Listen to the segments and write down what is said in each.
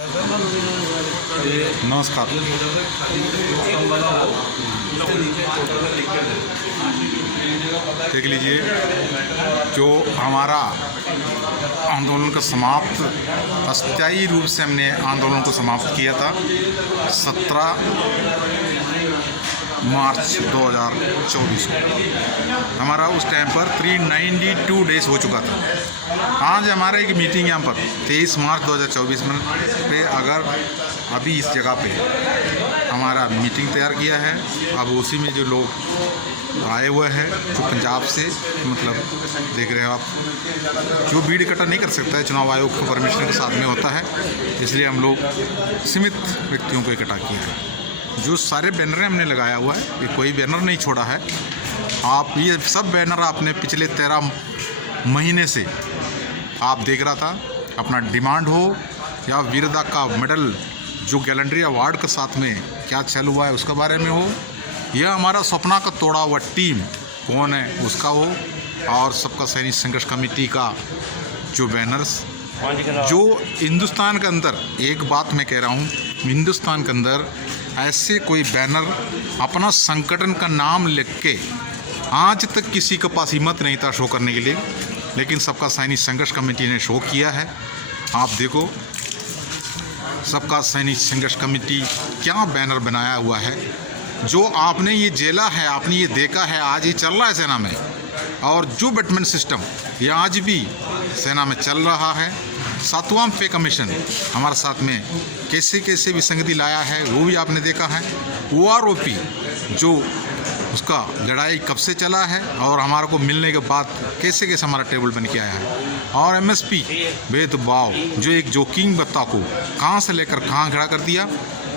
नमस्कार। देख लीजिए, जो हमारा आंदोलन का समाप्त अस्थायी रूप से हमने आंदोलन को समाप्त किया था 17 मार्च 2024 को। हमारा उस टाइम पर 392 डेज हो चुका था। आज हमारा एक मीटिंग यहाँ पर 23 मार्च 2024 में पे अभी इस जगह पे हमारा मीटिंग तैयार किया है। अब उसी में जो लोग आए हुए हैं, जो पंजाब से, मतलब देख रहे हैं आप, जो भीड़ इकट्ठा नहीं कर सकता है, चुनाव आयोग की परमिशन के साथ में होता है, इसलिए हम लोग सीमित व्यक्तियों को इकट्ठा किया है। जो सारे बैनर हमने लगाया हुआ है, ये कोई बैनर नहीं छोड़ा है। आप ये सब बैनर आपने पिछले 13 महीने से आप देख रहा था। अपना डिमांड हो या वीरता का मेडल, जो गैलेंट्री अवार्ड के साथ में क्या चालू हुआ है उसके बारे में हो, यह हमारा सपना का तोड़ा हुआ टीम कौन है उसका हो, और सबका सैनिक संघर्ष कमेटी का जो बैनर्स, जो हिंदुस्तान के अंदर, एक बात मैं कह रहा हूँ, हिंदुस्तान के अंदर ऐसे कोई बैनर अपना संगठन का नाम लिख के आज तक किसी के पास हिम्मत नहीं था शो करने के लिए, लेकिन सबका सैनिक संघर्ष कमेटी ने शो किया है। आप देखो, सबका सैनिक संघर्ष कमेटी क्या बैनर बनाया हुआ है। जो आपने ये झेला है, आपने ये देखा है, आज ये चल रहा है सेना में, और जो बैटमैन सिस्टम ये आज भी सेना में चल रहा है। 7वां पे कमीशन हमारे साथ में कैसे कैसे विसंगति लाया है वो भी आपने देखा है। OROP जो उसका लड़ाई कब से चला है और हमारे को मिलने के बाद कैसे कैसे हमारा टेबल बन के आया है, और MSP भेदभाव, जो एक जोखिम बत्ता को कहाँ से लेकर कहाँ खड़ा कर दिया,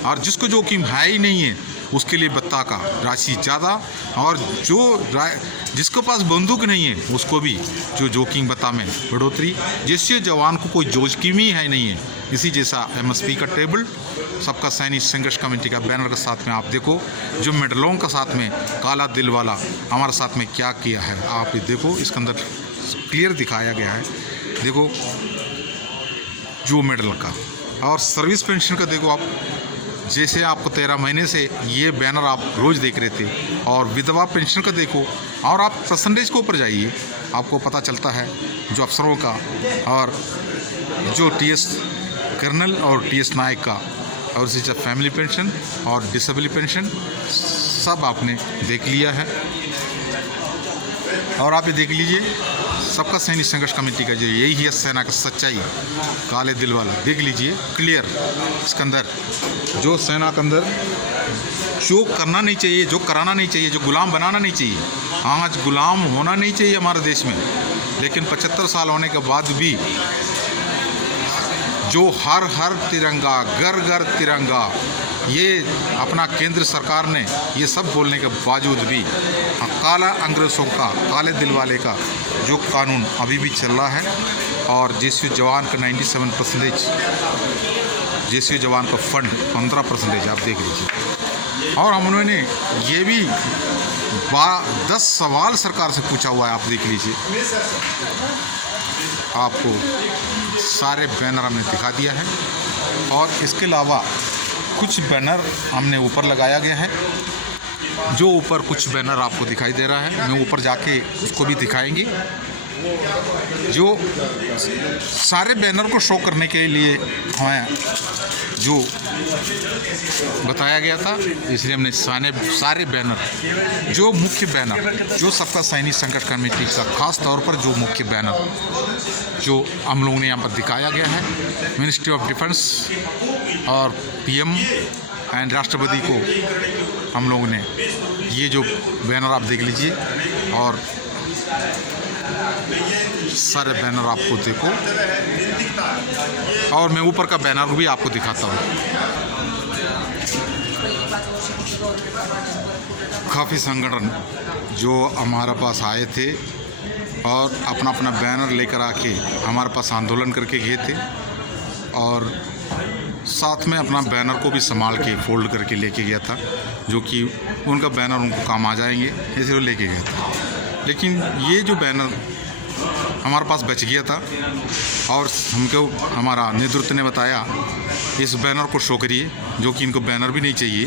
और जिसको जोखिम है ही नहीं है उसके लिए बत्ता का राशि ज़्यादा, और जिसके पास बंदूक नहीं है उसको भी जो जोखिम बत्ता में बढ़ोतरी। जैसे जवान को कोई जोखिम ही है नहीं है, इसी जैसा MSP का टेबल, सबका सैनिक संघर्ष कमेटी का बैनर के साथ में आप देखो, जो मेडलों के साथ में काला दिल वाला हमारे साथ में क्या किया है आप देखो, इसके अंदर क्लियर दिखाया गया है। देखो जो मेडल का, और सर्विस पेंशन का देखो आप, जैसे आपको 13 महीने से ये बैनर आप रोज़ देख रहे थे, और विधवा पेंशन का देखो, और आप परसेंटेज के ऊपर जाइए, आपको पता चलता है जो अफसरों का, और जो TS कर्नल और TS नायक का, और इसी तरह फैमिली पेंशन और डिसेबिलिटी पेंशन सब आपने देख लिया है। और आप ये देख लीजिए, सबका सैनिक संघर्ष कमेटी का जो यही है सेना का सच्चाई, काले दिल वाला, देख लीजिए क्लियर। इसके अंदर जो सेना के अंदर जो करना नहीं चाहिए, जो कराना नहीं चाहिए, जो गुलाम बनाना नहीं चाहिए, आज गुलाम होना नहीं चाहिए हमारे देश में, लेकिन 75 साल होने के बाद भी जो हर हर तिरंगा, घर घर तिरंगा, ये अपना केंद्र सरकार ने ये सब बोलने के बावजूद भी काला अंग्रेज़ों का, काले दिल वाले का जो कानून अभी भी चल रहा है, और JCU जवान का 97%, JCU जवान का फंड 15% आप देख लीजिए। और हम उन्होंने ये भी 10 सवाल सरकार से पूछा हुआ है, आप देख लीजिए। आपको सारे बैनर हमने दिखा दिया है, और इसके अलावा कुछ बैनर हमने ऊपर लगाया गया है, जो ऊपर कुछ बैनर आपको दिखाई दे रहा है, मैं ऊपर जाके उसको भी दिखाएंगे। जो सारे बैनर को शो करने के लिए हमें जो बताया गया था, इसलिए हमने सारे बैनर, जो मुख्य बैनर, जो सबका सैनिक संघर्ष कमेटी का खास तौर पर जो मुख्य बैनर जो हम लोगों ने यहाँ पर दिखाया गया है, मिनिस्ट्री ऑफ डिफेंस और PM एंड राष्ट्रपति को हम लोगों ने ये जो बैनर आप देख लीजिए, और सारे बैनर आपको देखो, और मैं ऊपर का बैनर भी आपको दिखाता हूँ। काफ़ी संगठन जो हमारे पास आए थे और अपना अपना बैनर लेकर आके हमारे पास आंदोलन करके गए थे, और साथ में अपना बैनर को भी संभाल के फोल्ड करके लेके गया था, जो कि उनका बैनर उनको काम आ जाएंगे, ऐसे वो लेके गया था। लेकिन ये जो बैनर हमारे पास बच गया था, और हमको हमारा नेतृत्व ने बताया इस बैनर को शो करिए, जो कि इनको बैनर भी नहीं चाहिए।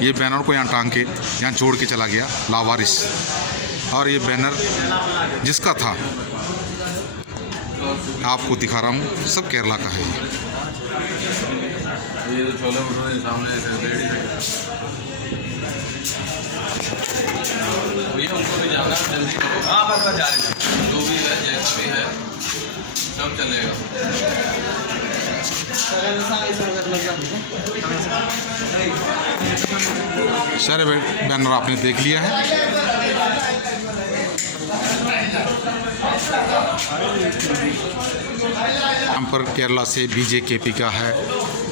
ये बैनर को यहाँ टांग के यहाँ छोड़ के चला गया लावारिस। और ये बैनर जिसका था आपको दिखा रहा हूँ, सब केरला का है। ये छोले भटूरे सामने उनको भी जाना जल्दी। हाँ बस जा रहे हैं, जो भी है जैसा भी है सब चलेगा। सारे बैनर आपने देख लिया है। यहाँ पर केरला से बीजेकेपी का है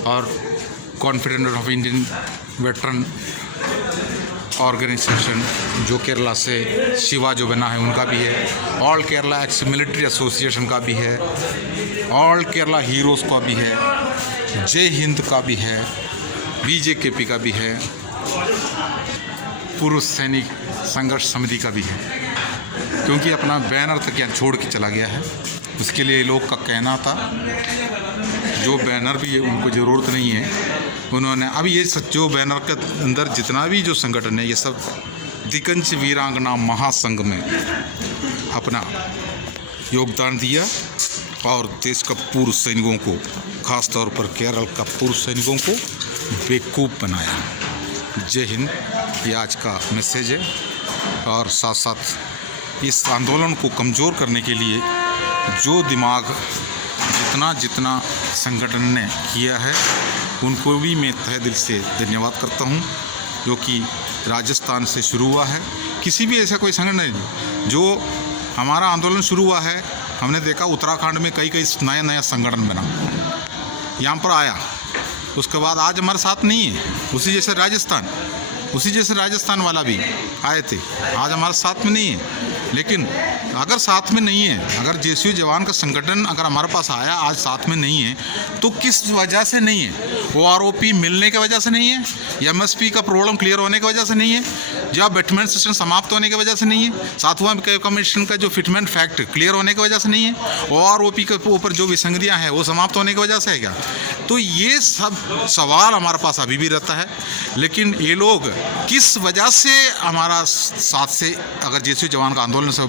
और confederation of Indian veteran organisation जो केरला से शिवा जो बना है उनका भी है। All Kerala ex military association का भी है। ऑल केरला हीरोज़ का भी है। जय हिंद का भी है। बीजेकेपी का भी है। पूर्व सैनिक संघर्ष समिति का भी है, क्योंकि अपना बैनर तक यहाँ छोड़ के चला गया है। उसके लिए लोग का कहना था जो बैनर भी है उनको ज़रूरत नहीं है। उन्होंने अब ये जो बैनर के अंदर जितना भी जो संगठन है ये सब दिकंच वीरांगना महासंघ में अपना योगदान दिया और देश का पूर्व सैनिकों को, ख़ास तौर पर केरल का पूर्व सैनिकों को बेवकूफ़ बनाया। जय हिंद, ये आज का मैसेज है। और साथ साथ इस आंदोलन को कमज़ोर करने के लिए जो दिमाग जितना संगठन ने किया है उनको भी मैं तहे दिल से धन्यवाद करता हूं, जो कि राजस्थान से शुरू हुआ है। किसी भी ऐसा कोई संगठन नहीं जो हमारा आंदोलन शुरू हुआ है, हमने देखा उत्तराखंड में कई नया संगठन बना, यहाँ पर आया, उसके बाद आज हमारे साथ नहीं है। उसी जैसे राजस्थान वाला भी आए थे, आज हमारे साथ में नहीं है। लेकिन अगर साथ में नहीं है, अगर जेएसयू जवान का संगठन अगर हमारे पास आया आज साथ में नहीं है, तो किस वजह से नहीं है? वो आरओपी मिलने की वजह से नहीं है, एमएसपी का प्रॉब्लम क्लियर होने की वजह से नहीं है, या बेटमेंट सिस्टम समाप्त होने की वजह से नहीं है, सातवां कमीशन का जो फिटमेंट फैक्ट क्लियर होने की वजह से नहीं है, और आरओपी के ऊपर जो विसंगतियाँ हैं वो समाप्त होने की वजह से है क्या? तो ये सब सवाल हमारे पास अभी भी रहता है। लेकिन ये लोग किस वजह से हमारा साथ से अगर जेएसयू जवान का आंदोलन से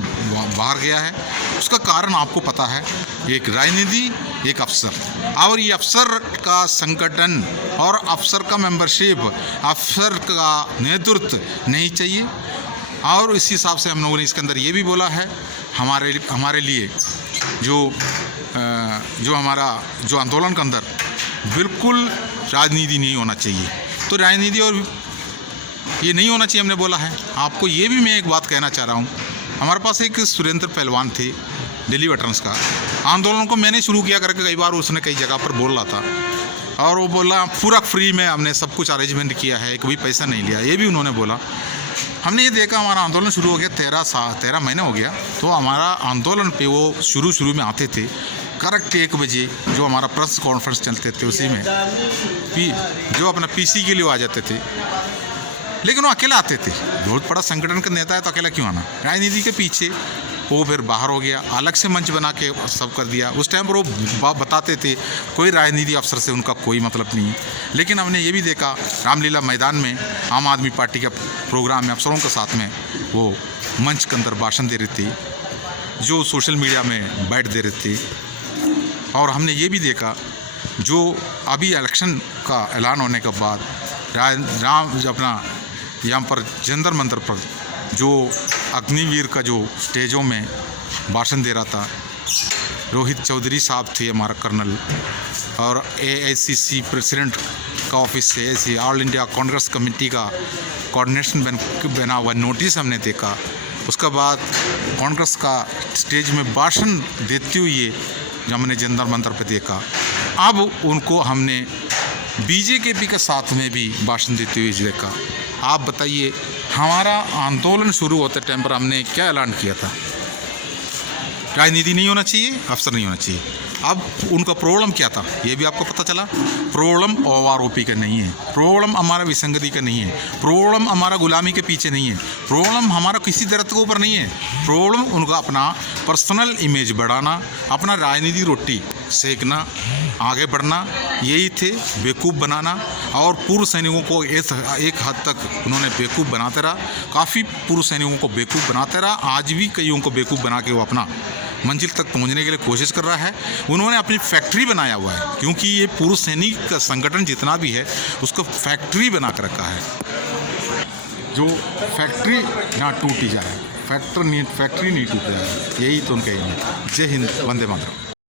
बाहर गया है, उसका कारण आपको पता है। एक राजनीति, एक अफसर, और ये अफसर का संगठन और अफसर का मेंबरशिप, अफसर का नेतृत्व नहीं चाहिए। और इस हिसाब से हम लोगों ने इसके अंदर ये भी बोला है, हमारे लिए जो हमारा जो आंदोलन के अंदर बिल्कुल राजनीति नहीं होना चाहिए। तो राजनीति और ये नहीं होना चाहिए हमने बोला है। आपको ये भी मैं एक बात कहना चाह रहा हूँ, हमारे पास एक सुरेंद्र पहलवान थे दिल्ली वेटरन्स का, आंदोलन को मैंने शुरू किया करके कई बार उसने कई जगह पर बोल रहा था, और वो बोला पूरा फ्री में हमने सब कुछ अरेंजमेंट किया है, कोई पैसा नहीं लिया, ये भी उन्होंने बोला। हमने ये देखा हमारा आंदोलन शुरू हो गया 13 महीने हो गया, तो हमारा आंदोलन पे वो शुरू में आते थे करेक्ट 1 बजे, जो हमारा प्रेस कॉन्फ्रेंस चलते थे उसी में जो अपना पीसी के लिए आ जाते थे। लेकिन वो अकेला आते थे, बहुत बड़ा संगठन का नेता है तो अकेला क्यों आना? राजनीति के पीछे वो फिर बाहर हो गया, अलग से मंच बना के सब कर दिया। उस टाइम पर वो बताते थे कोई राजनीति अफसर से उनका कोई मतलब नहीं है। लेकिन हमने ये भी देखा रामलीला मैदान में आम आदमी पार्टी का प्रोग्राम में अफसरों के साथ में वो मंच के अंदर भाषण दे रहे थे, जो सोशल मीडिया में बैठ दे रहे थे। और हमने ये भी देखा जो अभी इलेक्शन का ऐलान होने के बाद अपना यहाँ पर जंतर मंतर पर जो अग्निवीर का जो स्टेजों में भाषण दे रहा था, रोहित चौधरी साहब थे हमारा कर्नल, और AICC प्रेसिडेंट का ऑफिस से ऐसी ऑल इंडिया कांग्रेस कमेटी का कोऑर्डिनेशन बना हुआ नोटिस हमने देखा। उसके बाद कांग्रेस का स्टेज में भाषण देते हुए जब हमने जंतर मंतर पर देखा, अब उनको हमने बीजेकेपी के साथ में भी भाषण देते हुए देखा। आप बताइए, हमारा आंदोलन शुरू होते टाइम पर हमने क्या ऐलान किया था? राजनीति नहीं होना चाहिए, अफसर नहीं होना चाहिए। अब उनका प्रॉब्लम क्या था ये भी आपको पता चला। प्रॉब्लम OROP का नहीं है, प्रॉब्लम हमारा विसंगति का नहीं है, प्रॉब्लम हमारा गुलामी के पीछे नहीं है, प्रॉब्लम हमारा किसी दरख्त के ऊपर नहीं है। प्रॉब्लम उनका अपना पर्सनल इमेज बढ़ाना, अपना राजनीति रोटी सेकना, आगे बढ़ना, यही थे बेवकूफ़ बनाना। और पूर्व सैनिकों को एक हद तक उन्होंने बेवकूफ़ बनाते रहा, काफ़ी पूर्व सैनिकों को बेवकूफ़ बनाते रहा। आज भी कईयों को बेवकूफ़ बना के वो अपना मंजिल तक पहुंचने के लिए कोशिश कर रहा है। उन्होंने अपनी फैक्ट्री बनाया हुआ है, क्योंकि ये पूर्व सैनिक का संगठन जितना भी है उसको फैक्ट्री बना कर रखा है। जो फैक्ट्री ना टूटी जाए, फैक्ट्री नहीं टूट जाए, यही तो उनका एम है। जय हिंद, वंदे मातरम।